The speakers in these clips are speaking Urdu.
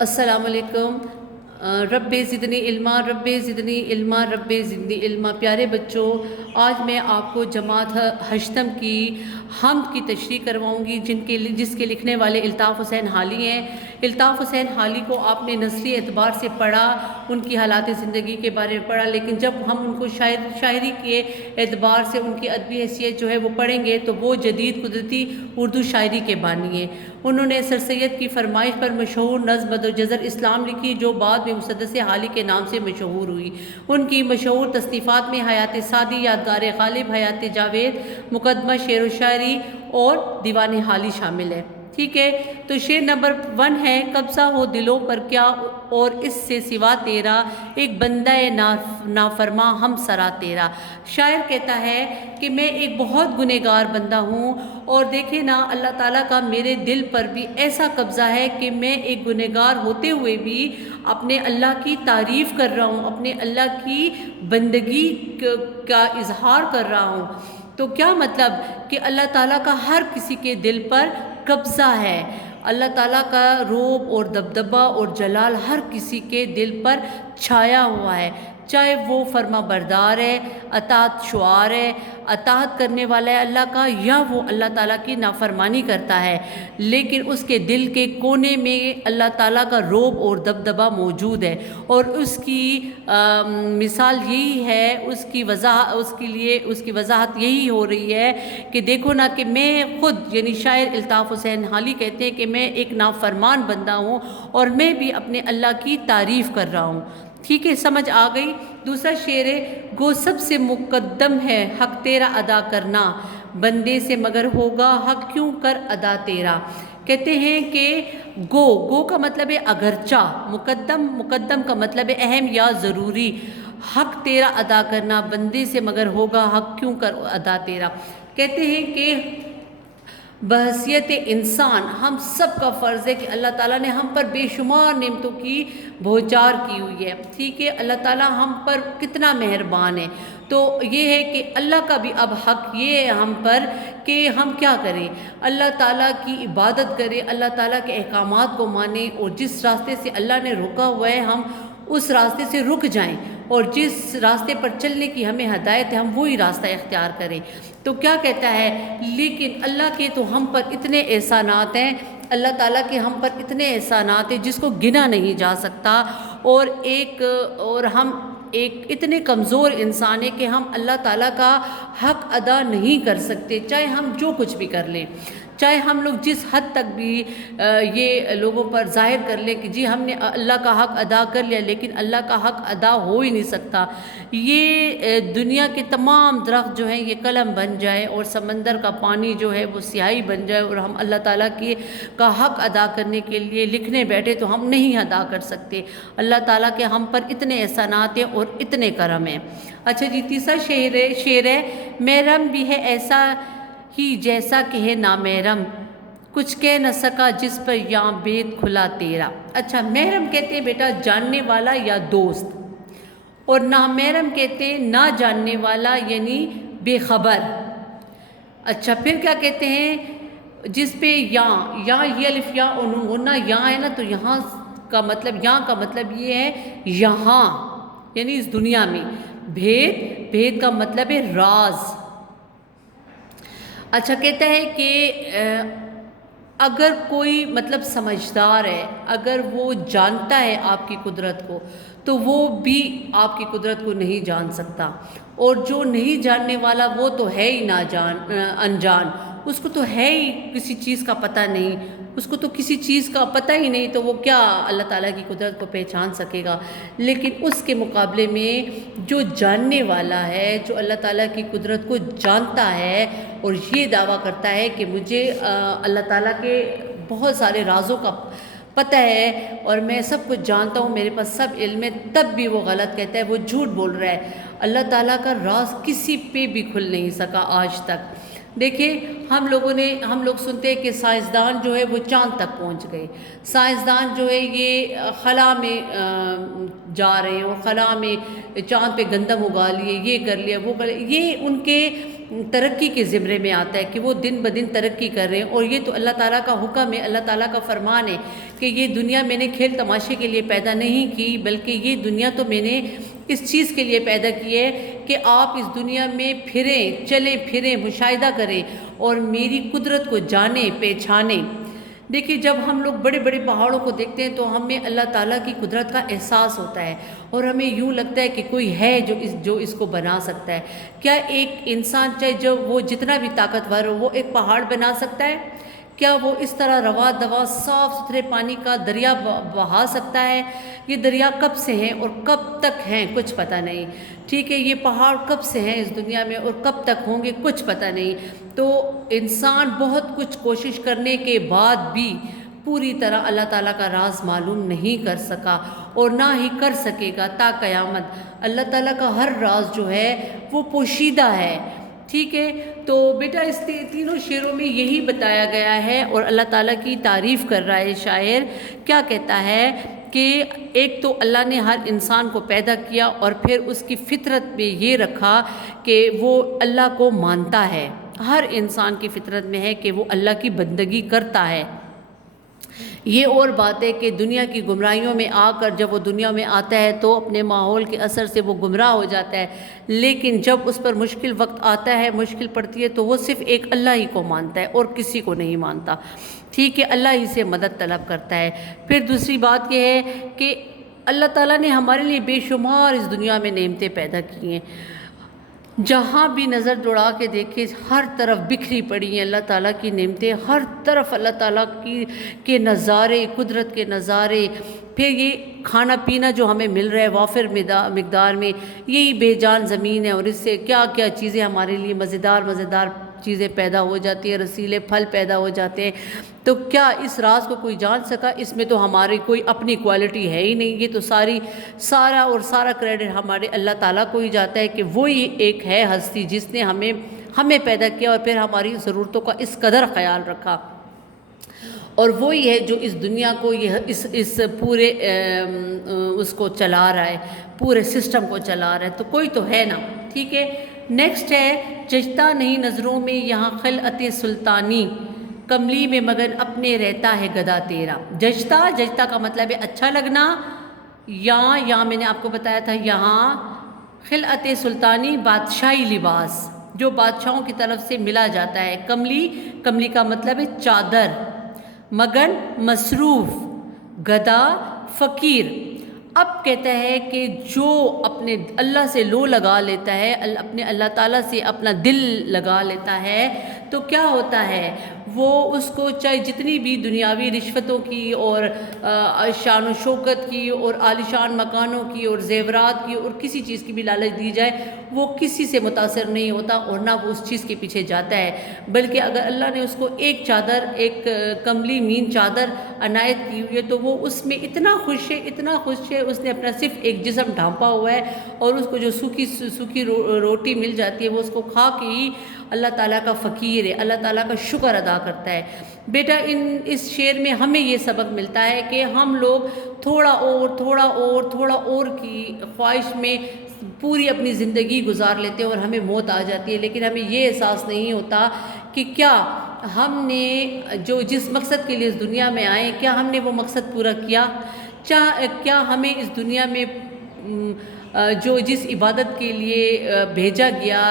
السلام علیکم۔ رب زدنی علما، رب زدنی علما، رب زدنی علما۔ پیارے بچوں، آج میں آپ کو جماعت ہشتم کی حمد کی تشریح کرواؤں گی جس کے لکھنے والے الطاف حسین حالی ہیں۔ الطاف حسین حالی کو آپ نے نثری اعتبار سے پڑھا، ان کی حالات زندگی کے بارے میں پڑھا، لیکن جب ہم ان کو شاعری کے اعتبار سے ان کی ادبی حیثیت جو ہے وہ پڑھیں گے تو وہ جدید قدرتی اردو شاعری کے بانی ہیں۔ انہوں نے سر سید کی فرمائش پر مشہور نظم مد و جزر اسلام لکھی، جو بعد میں مسدس حالی کے نام سے مشہور ہوئی۔ ان کی مشہور تصنیفات میں حیات سعدی، یادگار غالب، حیات جاوید، مقدمہ شعر و شاعری اور دیوان حالی شامل ہے۔ ٹھیک ہے، تو شعر نمبر 1 ہے: قبضہ ہو دلوں پر کیا اور اس سے سوا تیرا، ایک بندہ نافرماں ہم سرا تیرا۔ شاعر کہتا ہے کہ میں ایک بہت گنہگار بندہ ہوں، اور دیکھیں نا اللہ تعالیٰ کا میرے دل پر بھی ایسا قبضہ ہے کہ میں ایک گنہگار ہوتے ہوئے بھی اپنے اللہ کی تعریف کر رہا ہوں، اپنے اللہ کی بندگی کا اظہار کر رہا ہوں۔ تو کیا مطلب کہ اللہ تعالیٰ کا ہر کسی کے دل پر قبضہ ہے، اللہ تعالیٰ کا رعب اور دبدبہ اور جلال ہر کسی کے دل پر چھایا ہوا ہے، چاہے وہ فرما بردار ہے، اطاعت شعار ہے، اطاعت کرنے والا ہے اللہ کا، یا وہ اللہ تعالیٰ کی نافرمانی کرتا ہے، لیکن اس کے دل کے کونے میں اللہ تعالیٰ کا رعب اور دبدبہ موجود ہے۔ اور اس کی مثال یہی ہے، اس کی وضاحت یہی ہو رہی ہے کہ دیکھو نا کہ میں خود، یعنی شاعر الطاف حسین حالی کہتے ہیں کہ میں ایک نافرمان بندہ ہوں اور میں بھی اپنے اللہ کی تعریف کر رہا ہوں۔ ٹھیک ہے، سمجھ آ گئی؟ دوسرا شعر ہے: گو سب سے مقدم ہے حق تیرا ادا کرنا، بندے سے مگر ہوگا حق کیوں کر ادا تیرا۔ کہتے ہیں کہ گو کا مطلب ہے اگرچہ، مقدم کا مطلب ہے اہم یا ضروری، حق تیرا ادا کرنا، بندے سے مگر ہوگا حق کیوں کر ادا تیرا۔ کہتے ہیں کہ بحیثیت انسان ہم سب کا فرض ہے کہ اللہ تعالیٰ نے ہم پر بے شمار نعمتوں کی بہچار کی ہوئی ہے۔ ٹھیک ہے، اللہ تعالیٰ ہم پر کتنا مہربان ہے۔ تو یہ ہے کہ اللہ کا بھی اب حق یہ ہے ہم پر کہ ہم کیا کریں، اللہ تعالیٰ کی عبادت کریں، اللہ تعالیٰ کے احکامات کو مانیں، اور جس راستے سے اللہ نے روکا ہوا ہے ہم اس راستے سے رک جائیں، اور جس راستے پر چلنے کی ہمیں ہدایت ہے ہم وہی راستہ اختیار کریں۔ تو کیا کہتا ہے: لیکن اللہ کے تو ہم پر اتنے احسانات ہیں، اللہ تعالیٰ کے ہم پر اتنے احسانات ہیں جس کو گنا نہیں جا سکتا، اور ہم ایک اتنے کمزور انسان ہیں کہ ہم اللہ تعالیٰ کا حق ادا نہیں کر سکتے، چاہے ہم جو کچھ بھی کر لیں، چاہے ہم لوگ جس حد تک بھی یہ لوگوں پر ظاہر کر لیں کہ جی ہم نے اللہ کا حق ادا کر لیا، لیکن اللہ کا حق ادا ہو ہی نہیں سکتا۔ یہ دنیا کے تمام درخت جو ہیں یہ قلم بن جائے، اور سمندر کا پانی جو ہے وہ سیاہی بن جائے، اور ہم اللہ تعالیٰ کا حق ادا کرنے کے لیے لکھنے بیٹھے تو ہم نہیں ادا کر سکتے۔ اللہ تعالیٰ کے ہم پر اتنے احسانات ہیں اور اتنے کرم ہیں۔ اچھا جی، تیسرا شعر ہے: محرم بھی ہے ایسا ہی جیسا کہ ہے نامحرم، کچھ کہہ نہ سکا جس پر یاں بید کھلا تیرا۔ اچھا، محرم کہتے ہیں بیٹا جاننے والا یا دوست، اور نامحرم کہتے ہیں نہ جاننے والا یعنی بے خبر۔ اچھا، پھر کیا کہتے ہیں؟ جس پہ یاں یہ الف یا اور نون غنہ یاں ہے نا، تو یہاں کا مطلب یہ ہے یہاں، یعنی اس دنیا میں۔ بھید کا مطلب ہے راز۔ اچھا، کہتا ہے کہ اگر کوئی مطلب سمجھدار ہے، اگر وہ جانتا ہے آپ کی قدرت کو، تو وہ بھی آپ کی قدرت کو نہیں جان سکتا، اور جو نہیں جاننے والا وہ تو ہے ہی انجان، اس کو تو ہے ہی کسی چیز کا پتہ نہیں، اس کو تو کسی چیز کا پتہ ہی نہیں، تو وہ کیا اللہ تعالیٰ کی قدرت کو پہچان سکے گا۔ لیکن اس کے مقابلے میں جو جاننے والا ہے، جو اللہ تعالیٰ کی قدرت کو جانتا ہے اور یہ دعویٰ کرتا ہے کہ مجھے اللہ تعالیٰ کے بہت سارے رازوں کا پتہ ہے اور میں سب کچھ جانتا ہوں، میرے پاس سب علم ہے، تب بھی وہ غلط کہتا ہے، وہ جھوٹ بول رہا ہے۔ اللہ تعالیٰ کا راز کسی پہ بھی کھل نہیں سکا آج تک۔ دیکھیں، ہم لوگ سنتے ہیں کہ سائنسدان جو ہے وہ چاند تک پہنچ گئے، سائنسدان جو ہے یہ خلا میں جا رہے ہیں، اور خلا میں چاند پہ گندم اگا لیے، یہ کر لیا وہ کر لیا، یہ ان کے ترقی کے ذمرے میں آتا ہے کہ وہ دن بدن ترقی کر رہے ہیں، اور یہ تو اللہ تعالیٰ کا حکم ہے، اللہ تعالیٰ کا فرمان ہے کہ یہ دنیا میں نے کھیل تماشے کے لیے پیدا نہیں کی، بلکہ یہ دنیا تو میں نے اس چیز کے لیے پیدا کی ہے کہ آپ اس دنیا میں پھریں، چلیں پھریں، مشاہدہ کریں اور میری قدرت کو جانیں پہچانیں۔ دیکھیے جب ہم لوگ بڑے بڑے پہاڑوں کو دیکھتے ہیں تو ہمیں اللہ تعالیٰ کی قدرت کا احساس ہوتا ہے، اور ہمیں یوں لگتا ہے کہ کوئی ہے جو اس کو بنا سکتا ہے۔ کیا ایک انسان چاہے جو وہ جتنا بھی طاقتور ہو، وہ ایک پہاڑ بنا سکتا ہے؟ کیا وہ اس طرح روا دوا صاف ستھرے پانی کا دریا بہا سکتا ہے؟ یہ دریا کب سے ہیں اور کب تک ہیں کچھ پتہ نہیں، ٹھیک ہے، یہ پہاڑ کب سے ہیں اس دنیا میں اور کب تک ہوں گے کچھ پتہ نہیں۔ تو انسان بہت کچھ کوشش کرنے کے بعد بھی پوری طرح اللہ تعالیٰ کا راز معلوم نہیں کر سکا اور نہ ہی کر سکے گا تا قیامت۔ اللہ تعالیٰ کا ہر راز جو ہے وہ پوشیدہ ہے، ٹھیک ہے۔ تو بیٹا اس تینوں شعروں میں یہی بتایا گیا ہے، اور اللہ تعالیٰ کی تعریف کر رہا ہے شاعر، کیا کہتا ہے کہ ایک تو اللہ نے ہر انسان کو پیدا کیا اور پھر اس کی فطرت میں یہ رکھا کہ وہ اللہ کو مانتا ہے، ہر انسان کی فطرت میں ہے کہ وہ اللہ کی بندگی کرتا ہے۔ یہ اور بات ہے کہ دنیا کی گمراہیوں میں آ کر جب وہ دنیا میں آتا ہے تو اپنے ماحول کے اثر سے وہ گمراہ ہو جاتا ہے، لیکن جب اس پر مشکل وقت آتا ہے، مشکل پڑتی ہے، تو وہ صرف ایک اللہ ہی کو مانتا ہے اور کسی کو نہیں مانتا، ٹھیک ہے، اللہ ہی سے مدد طلب کرتا ہے۔ پھر دوسری بات یہ ہے کہ اللہ تعالیٰ نے ہمارے لیے بے شمار اس دنیا میں نعمتیں پیدا کی ہیں، جہاں بھی نظر دوڑا کے دیکھے ہر طرف بکھری پڑی ہیں اللہ تعالیٰ کی نعمتیں، ہر طرف اللہ تعالیٰ کے نظارے، قدرت کے نظارے۔ پھر یہ کھانا پینا جو ہمیں مل رہا ہے وافر مقدار میں، یہی بے جان زمین ہے، اور اس سے کیا کیا چیزیں ہمارے لیے مزیدار چیزیں پیدا ہو جاتی ہیں، رسیلے پھل پیدا ہو جاتے ہیں۔ تو کیا اس راز کو کوئی جان سکا؟ اس میں تو ہماری کوئی اپنی کوالٹی ہے ہی نہیں، یہ تو سارا کریڈٹ ہمارے اللہ تعالیٰ کو ہی جاتا ہے کہ وہی ایک ہے ہستی جس نے ہمیں پیدا کیا اور پھر ہماری ضرورتوں کا اس قدر خیال رکھا، اور وہی ہے جو اس دنیا کو اس پورے اس کو چلا رہا ہے، پورے سسٹم کو چلا رہا ہے، تو کوئی تو ہے نا، ٹھیک ہے۔ نیکسٹ ہے، جچتا نہیں نظروں میں یہاں خلعت سلطانی، کملی میں مگن اپنے رہتا ہے گدا تیرا۔ جچتا کا مطلب ہے اچھا لگنا، یا میں نے آپ کو بتایا تھا یہاں خلعت سلطانی بادشاہی لباس جو بادشاہوں کی طرف سے ملا جاتا ہے، کملی کا مطلب ہے چادر، مگن مصروف، گدا فقیر۔ اب کہتا ہے کہ جو اپنے اللہ سے لو لگا لیتا ہے، اپنے اللہ تعالیٰ سے اپنا دل لگا لیتا ہے، تو کیا ہوتا ہے، وہ اس کو چاہے جتنی بھی دنیاوی رشوتوں کی اور شان و شوکت کی اور عالیشان مکانوں کی اور زیورات کی اور کسی چیز کی بھی لالچ دی جائے، وہ کسی سے متاثر نہیں ہوتا اور نہ وہ اس چیز کے پیچھے جاتا ہے، بلکہ اگر اللہ نے اس کو ایک چادر، ایک کملی مین چادر عنایت کی ہوئی ہے تو وہ اس میں اتنا خوش ہے، اس نے اپنا صرف ایک جسم ڈھانپا ہوا ہے، اور اس کو جو سوکھی روٹی مل جاتی ہے وہ اس کو کھا کے ہی اللہ تعالیٰ کا فقیر ہے، اللہ تعالیٰ کا شکر ادا کرتا ہے۔ بیٹا اس شعر میں ہمیں یہ سبق ملتا ہے کہ ہم لوگ تھوڑا اور کی خواہش میں پوری اپنی زندگی گزار لیتے ہیں اور ہمیں موت آ جاتی ہے، لیکن ہمیں یہ احساس نہیں ہوتا کہ کیا ہم نے جس مقصد کے لیے اس دنیا میں آئے، کیا ہم نے وہ مقصد پورا کیا؟ کیا ہمیں اس دنیا میں جس عبادت کے لیے بھیجا گیا،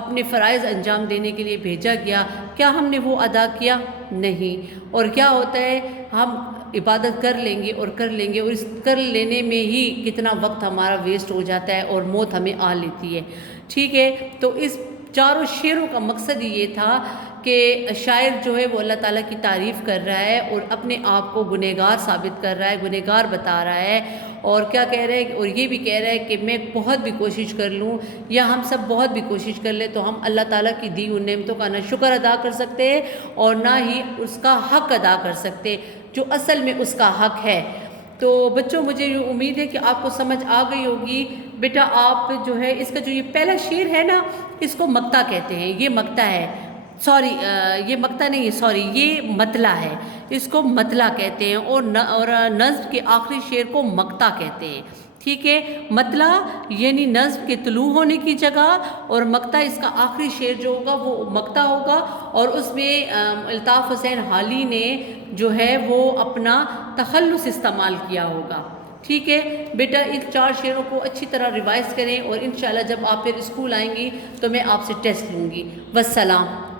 اپنے فرائض انجام دینے کے لیے بھیجا گیا، کیا ہم نے وہ ادا کیا؟ نہیں۔ اور کیا ہوتا ہے، ہم عبادت کر لیں گے اور اس کر لینے میں ہی کتنا وقت ہمارا ویسٹ ہو جاتا ہے اور موت ہمیں آ لیتی ہے، ٹھیک ہے۔ تو اس چاروں شعروں کا مقصد ہی یہ تھا کہ شاعر جو ہے وہ اللہ تعالیٰ کی تعریف کر رہا ہے اور اپنے آپ کو گنہگار ثابت کر رہا ہے، گنہگار بتا رہا ہے، اور کیا کہہ رہا ہے، اور یہ بھی کہہ رہا ہے کہ میں بہت بھی کوشش کر لوں یا ہم سب بہت بھی کوشش کر لیں تو ہم اللہ تعالیٰ کی دی ان نعمتوں کا نہ شکر ادا کر سکتے ہیں اور نہ ہی اس کا حق ادا کر سکتے جو اصل میں اس کا حق ہے۔ تو بچوں مجھے یہ امید ہے کہ آپ کو سمجھ آ گئی ہوگی۔ بیٹا آپ جو ہے اس کا جو یہ پہلا شعر ہے نا، اس کو مقطع کہتے ہیں، یہ مقطع ہے، یہ مقطع نہیں ہے، یہ مطلع ہے، اس کو مطلع کہتے ہیں، اور نظم کے آخری شعر کو مقطع کہتے ہیں، ٹھیک ہے، مطلع یعنی نظم کے طلوع ہونے کی جگہ، اور مقطع اس کا آخری شعر جو ہوگا وہ مقطع ہوگا، اور اس میں الطاف حسین حالی نے جو ہے وہ اپنا تخلص استعمال کیا ہوگا۔ ٹھیک ہے بیٹا، ان 4 شعروں کو اچھی طرح ریوائز کریں، اور انشاءاللہ جب آپ پھر اسکول آئیں گی تو میں آپ سے ٹیسٹ لوں گی۔ والسلام۔